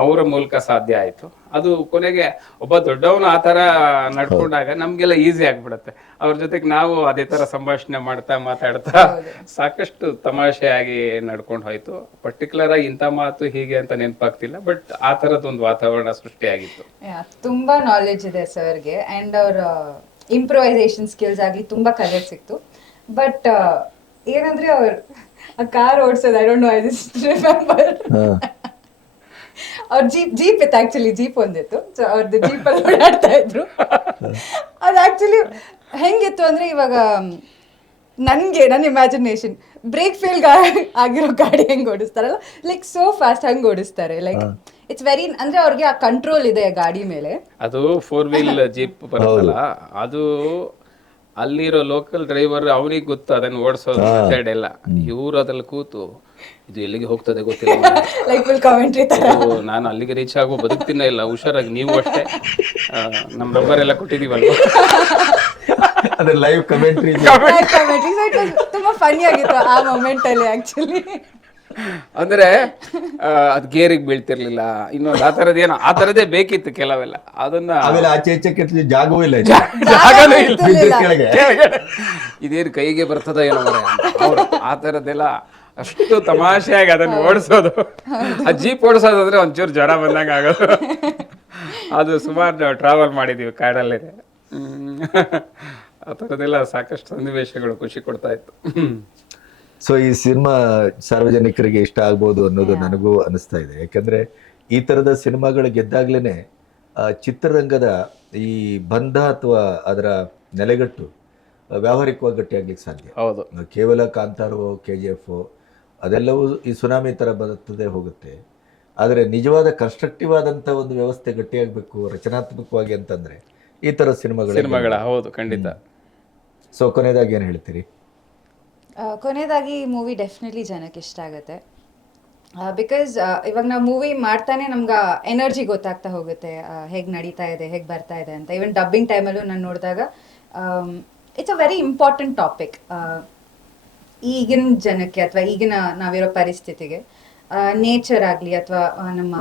ಅವರ ಮೂಲಕ ಸಾಧ್ಯ ಆಯ್ತು. ಅದು ಕೊನೆಗೆ ಒಬ್ಬ ದೊಡ್ಡವನು ಆ ತರ ನಡ್ಕೊಂಡಾಗ ನಮ್ಗೆಲ್ಲ ಈಸಿ ಆಗ್ಬಿಡತ್ತೆ. ಅವ್ರ ಜೊತೆಗೆ ನಾವು ಅದೇ ತರ ಸಂಭಾಷಣೆ ಮಾತಾಡ್ತಾ ಸಾಕಷ್ಟು ತಮಾಷೆಯಾಗಿ ನಡ್ಕೊಂಡು ಹೋಯ್ತು. ಪರ್ಟಿಕ್ಯುಲರ್ ಆಗಿ ಇಂಥ ಮಾತು ಹೀಗೆ ಅಂತ ನೆನಪಾಗ್ತಿಲ್ಲ, ಬಟ್ ಆ ತರದ್ ಒಂದು ವಾತಾವರಣ ಸೃಷ್ಟಿಯಾಗಿತ್ತು. ತುಂಬಾ ನಾಲೆಜ್ ಇದೆ ಸರ್ಗೆ, ಅಂಡ್ ಅವ್ರ ಇಂಪ್ರೂವೈಸೇಷನ್ ಸ್ಕಿಲ್ಸ್ ಆಗ್ಲಿ ತುಂಬಾ ಕಲಿಯಕ್ ಸಿಕ್ತು. ಬಟ್ ಏನಂದ್ರೆ ಅವ್ರ ಆ ಕಾರ್ ಓಡಿಸೋದು, I don't know, I just remember ಅವ್ರ ಜೀಪ್ ಇತ್ತು, ಆಕ್ಚುಲಿ ಜೀಪ್ ಒಂದಿತ್ತು. ಸೊ ಅವ್ರದ್ದು ಜೀಪ್ ಅಲ್ಲಿ ಓಡಾಡ್ತಾ ಇದ್ರು. ಅದು ಆಕ್ಚುಲಿ ಹೆಂಗಿತ್ತು ಅಂದ್ರೆ, ಇವಾಗ ನನ್ನ ಇಮ್ಯಾಜಿನೇಷನ್, ಬ್ರೇಕ್ ಫೇಲ್ ಆಗಿರೋ ಗಾಡಿ ಹೆಂಗ್ ಓಡಿಸ್ತಾರಲ್ಲ, ಲೈಕ್ ಸೋ ಫಾಸ್ಟ್ ಹಂಗ್ ಓಡಿಸ್ತಾರೆ. ಲೈಕ್ ಇಟ್ಸ್ ವೆರಿ, ಅಂದ್ರೆ ಅವ್ರಿಗೆ ಆ ಕಂಟ್ರೋಲ್ ಇದೆ ಗಾಡಿ ಮೇಲೆ. ಅದು 4 ವೀಲ್ ಜೀಪ್ ಬರುತ್ತಲ್ಲ, ಅದು ಅಲ್ಲಿರೋ ಲೋಕಲ್ ಡ್ರೈವರ್ ಅವನಿಗೆ ಗೊತ್ತು ಅದನ್ನ ಓಡಿಸೋದು ಮೆಥಡ್ ಎಲ್ಲ. ಇವ್ರು ಅದ್ರಲ್ಲಿ ಕೂತು ಇದು ಎಲ್ಲಿಗೆ ಹೋಗ್ತದೆ ಗೊತ್ತಿಲ್ಲ, ನಾನು ಅಲ್ಲಿಗೆ ರೀಚ್ ಆಗೋ ಬದುಕ್ತಿನ ಇಲ್ಲ, ಹುಷಾರಾಗಿ ನೀವು ಅಷ್ಟೇ, ನಮ್ ನಂಬರ್ ಎಲ್ಲ ಕೊಟ್ಟಿದೀವಲ್ವ. ಲೈವ್ ಕಮೆಂಟ್ರಿ ತುಂಬಾ ಫನಿ ಆಗಿತ್ತು ಆ ಮೊಮೆಂಟ್ ಅಲ್ಲಿ ಆಕ್ಚುಲಿ. ಅಂದ್ರೆ ಅದ್ ಗೇರಿಗೆ ಬೀಳ್ತಿರ್ಲಿಲ್ಲ, ಇನ್ನೊಂದು ಆ ತರದೇ ಬೇಕಿತ್ತು ಕೆಲವೆಲ್ಲ. ಅದನ್ನ ಜಾಗವೂ ಇಲ್ಲ, ಇದೇನು ಕೈಗೆ ಬರ್ತದ ಏನೋ ಅವ್ರು ಆ ತರದ್ದೆಲ್ಲ ಅಷ್ಟು ತಮಾಷೆಯಾಗಿ ಅದನ್ನ ಓಡಿಸೋದು. ಆ ಜೀಪ್ ಓಡಿಸೋದು ಅಂದ್ರೆ ಒಂಚೂರು ಜ್ವರ ಬಂದಂಗ ಆಗೋದು. ಅದು ಸುಮಾರು ನಾವು ಟ್ರಾವೆಲ್ ಮಾಡಿದೀವಿ ಕಾಡಲ್ಲಿದೆ. ಆ ಥರದ್ದೆಲ್ಲ ಸಾಕಷ್ಟು ಸನ್ನಿವೇಶಗಳು ಖುಷಿ ಕೊಡ್ತಾ ಇತ್ತು. ಸೊ ಈ ಸಿನಿಮಾ ಸಾರ್ವಜನಿಕರಿಗೆ ಇಷ್ಟ ಆಗ್ಬೋದು ಅನ್ನೋದು ನನಗೂ ಅನಿಸ್ತಾ ಇದೆ. ಯಾಕಂದ್ರೆ ಈ ತರದ ಸಿನಿಮಾಗಳು ಗೆದ್ದಾಗ್ಲೇನೆ ಚಿತ್ರರಂಗದ ಈ ಬಂಧ ಅಥವಾ ಅದರ ನೆಲೆಗಟ್ಟು ವ್ಯಾವಹಾರಿಕವಾಗಿ ಗಟ್ಟಿಯಾಗ್ಲಿಕ್ಕೆ ಸಾಧ್ಯ. ಹೌದು. ಕೇವಲ ಕಾಂತಾರೋ KGF ಅದೆಲ್ಲವೂ ಈ ಸುನಾಮಿ ತರ ಬರುತ್ತದೆ ಹೋಗುತ್ತೆ. ಆದರೆ ನಿಜವಾದ ಕನ್ಸ್ಟ್ರಕ್ಟಿವ್ ಆದಂತ ಒಂದು ವ್ಯವಸ್ಥೆ ಗಟ್ಟಿಯಾಗಬೇಕು ರಚನಾತ್ಮಕವಾಗಿ ಅಂತಂದ್ರೆ ಈ ತರ ಸಿನಿಮಾಗಳ. ಹೌದು, ಖಂಡಿತ. ಸೊ ಕೊನೆಯದಾಗಿ ಏನು ಹೇಳ್ತೀರಿ? ಕೊನೆಯದಾಗಿ ಈ ಮೂವಿ ಡೆಫಿನೆಟ್ಲಿ ಜನಕ್ಕೆ ಇಷ್ಟ ಆಗುತ್ತೆ. ಬಿಕಾಸ್ ಇವಾಗ ನಾವು ಮೂವಿ ಮಾಡ್ತಾನೆ ನಮ್ಗೆ ಎನರ್ಜಿ ಗೊತ್ತಾಗ್ತಾ ಹೋಗುತ್ತೆ, ಹೇಗೆ ನಡೀತಾ ಇದೆ, ಹೇಗೆ ಬರ್ತಾ ಇದೆ ಅಂತ. ಈವನ್ ಡಬ್ಬಿಂಗ್ ಟೈಮಲ್ಲೂ ನಾನು ನೋಡಿದಾಗ it's a very important topic ಈಗಿನ ಜನಕ್ಕೆ ಅಥವಾ ಈಗಿನ ನಾವಿರೋ ಪರಿಸ್ಥಿತಿಗೆ. ನೇಚರ್ ಆಗಲಿ ಅಥವಾ ನಮ್ಮ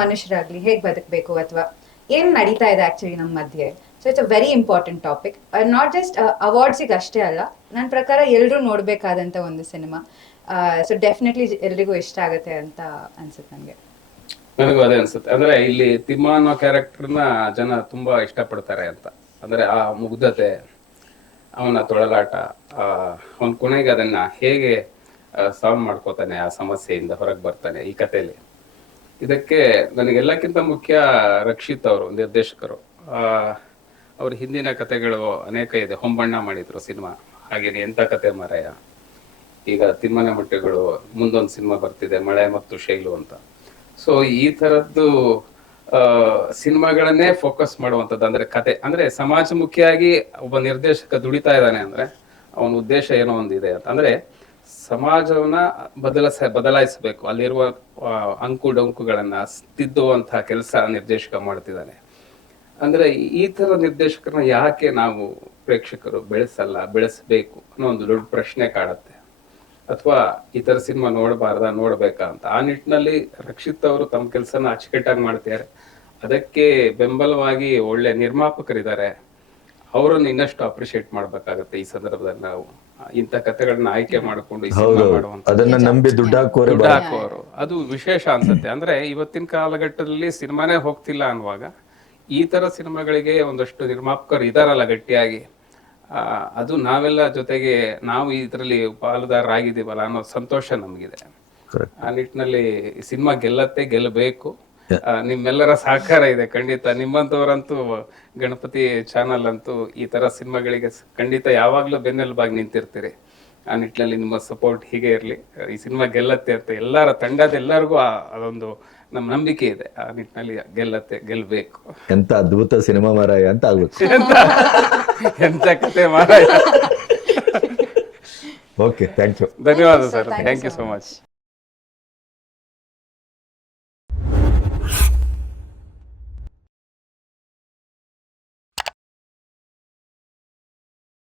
ಮನುಷ್ಯರಾಗಲಿ ಹೇಗೆ ಬದುಕಬೇಕು ಅಥವಾ ಏನು ನಡೀತಾ ಇದೆ ಆ್ಯಕ್ಚುಲಿ ನಮ್ಮ ಮಧ್ಯೆ. So it's a very important topic. Not just ಅವಾರ್ಡ್ಸಿಗೆ ಅಷ್ಟೇ ಅಲ್ಲ, ನನ್ನ ಪ್ರಕಾರ ಎಲ್ಲರೂ ನೋಡಬೇಕಾದಂಥ ಒಂದು ಸಿನಿಮಾ. ಸೊ ಡೆಫಿನೆಟ್ಲಿ ಎಲ್ರಿಗೂ ಇಷ್ಟ ಆಗುತ್ತೆ ಅಂತ ಅನ್ಸುತ್ತೆ ನನಗೆ. ನನಗೂ ಅದೇ ಅನ್ಸುತ್ತೆ. ಅಂದ್ರೆ ಇಲ್ಲಿ ತಿಮ್ಮ ಅನ್ನೋ ಕ್ಯಾರೆಕ್ಟರ್ನ ಜನ ತುಂಬಾ ಇಷ್ಟಪಡ್ತಾರೆ ಅಂತ. ಅಂದ್ರೆ ಆ ಮುಗ್ಧತೆ, ಅವನ ತೊಳಲಾಟ, ಅವನ ಕೊನೆಗೆ ಅದನ್ನ ಹೇಗೆ ಸಾಲ್ವ್ ಮಾಡ್ಕೋತಾನೆ, ಆ ಸಮಸ್ಯೆಯಿಂದ ಹೊರಗೆ ಬರ್ತಾನೆ ಈ ಕಥೆಯಲ್ಲಿ. ಇದಕ್ಕೆ ನನಗೆಲ್ಲಕ್ಕಿಂತ ಮುಖ್ಯ ರಕ್ಷಿತ್ ಅವರು ನಿರ್ದೇಶಕರು. ಅವ್ರ ಹಿಂದಿನ ಕಥೆಗಳು ಅನೇಕ ಇದೆ. ಹೊಂಬಣ್ಣ ಮಾಡಿದ್ರು ಸಿನಿಮಾ, ಹಾಗೇನೆ ಎಂತ ಕತೆ ಮಾರಾಯ, ಈಗ ತಿಮ್ಮನ ಮೊಟ್ಟೆಗಳು, ಮುಂದೊಂದು ಸಿನಿಮಾ ಬರ್ತಿದೆ ಮಳೆ ಮತ್ತು ಶೈಲು ಅಂತ. ಸೊ ಈ ತರದ್ದು ಸಿನಿಮಾಗಳನ್ನೇ ಫೋಕಸ್ ಮಾಡುವಂಥದ್ದು. ಅಂದ್ರೆ ಕತೆ ಅಂದ್ರೆ ಸಮಾಜಮುಖಿಯಾಗಿ ಒಬ್ಬ ನಿರ್ದೇಶಕ ದುಡಿತಾ ಇದ್ದಾನೆ ಅಂದ್ರೆ ಅವನ ಉದ್ದೇಶ ಏನೋ ಒಂದಿದೆ ಅಂತ. ಅಂದ್ರೆ ಸಮಾಜವನ್ನ ಬದಲಾಯಿಸಬೇಕು, ಅಲ್ಲಿರುವ ಅಂಕು ಡೊಂಕುಗಳನ್ನ ತಿದ್ದುವಂತಹ ಕೆಲಸ ನಿರ್ದೇಶಕ ಮಾಡ್ತಿದ್ದಾನೆ. ಅಂದ್ರೆ ಈ ತರ ನಿರ್ದೇಶಕರನ್ನ ಯಾಕೆ ನಾವು ಪ್ರೇಕ್ಷಕರು ಬೆಳೆಸಬೇಕು ಅನ್ನೋ ಒಂದು ದೊಡ್ಡ ಪ್ರಶ್ನೆ ಕಾಡುತ್ತೆ. ಅಥವಾ ಈ ತರ ಸಿನಿಮಾ ನೋಡ್ಬೇಕಾ ಅಂತ. ಆ ನಿಟ್ಟಿನಲ್ಲಿ ರಕ್ಷಿತ್ ಅವರು ತಮ್ಮ ಕೆಲಸನ ಅಚ್ಚುಕಟ್ಟಾಗಿ ಮಾಡ್ತಿದ್ದಾರೆ. ಅದಕ್ಕೆ ಬೆಂಬಲವಾಗಿ ಒಳ್ಳೆ ನಿರ್ಮಾಪಕರಿದ್ದಾರೆ, ಅವರನ್ನು ಇನ್ನಷ್ಟು ಅಪ್ರಿಶಿಯೇಟ್ ಮಾಡ್ಬೇಕಾಗತ್ತೆ. ಈ ಸಂದರ್ಭದಲ್ಲಿ ನಾವು ಇಂಥ ಕಥೆಗಳನ್ನ ಆಯ್ಕೆ ಮಾಡಿಕೊಂಡು ಈ ಸಿನಿಮಾ ಮಾಡುವಂತ ಅದನ್ನ ನಂಬಿ ದುಡ್ಡು ಹಾಕುವವರು ಅದು ವಿಶೇಷ ಅನ್ಸುತ್ತೆ. ಅಂದ್ರೆ ಇವತ್ತಿನ ಕಾಲಘಟ್ಟದಲ್ಲಿ ಸಿನಿಮಾನೇ ಹೋಗ್ತಿಲ್ಲ ಅನ್ನುವಾಗ ಈ ತರ ಸಿನಿಮಾಗಳಿಗೆ ಒಂದಷ್ಟು ನಿರ್ಮಾಪಕರು ಇದಾರಲ್ಲ ಗಟ್ಟಿಯಾಗಿ, ಅದು ನಾವೆಲ್ಲ ಜೊತೆಗೆ ನಾವು ಇದರಲ್ಲಿ ಪಾಲುದಾರರಾಗಿದ್ದೀವಲ್ಲ ಅನ್ನೋ ಸಂತೋಷ ನಮಗಿದೆ. ಆ ನಿಟ್ಟಿನಲ್ಲಿ ಸಿನಿಮಾ ಗೆಲ್ಲಬೇಕು. ನಿಮ್ಮೆಲ್ಲರ ಸಹಕಾರ ಇದೆ ಖಂಡಿತ. ನಿಮ್ಮಂತವರಂತೂ ಗಣಪತಿ ಚಾನಲ್ ಅಂತೂ ಈ ತರ ಸಿನಿಮಾಗಳಿಗೆ ಖಂಡಿತ ಯಾವಾಗ್ಲೂ ಬೆನ್ನೆಲುಬಾಗಿ ನಿಂತಿರ್ತೀರಿ. ಆ ನಿಟ್ಟಿನಲ್ಲಿ ನಿಮ್ಮ ಸಪೋರ್ಟ್ ಹೀಗೆ ಇರಲಿ. ಈ ಸಿನಿಮಾ ಗೆಲ್ಲತ್ತೆ ಅಂತ ಎಲ್ಲರ ತಂಡದ ಎಲ್ಲರಿಗೂ ಅದೊಂದು ನಮ್ಮ ನಂಬಿಕೆ ಇದೆ. ಆ ನಿಟ್ಟಿನಲ್ಲಿ ಗೆಲ್ಲಬೇಕು. ಎಂತ ಅದ್ಭುತ ಸಿನಿಮಾ ಮಾರಾಯ ಅಂತ ಆಗ್ಬೇಕು. ಎಂತ ಕತೆ ಮಾರಾಯ. Okay, thank you. ಧನ್ಯವಾದ sir, thank you so much.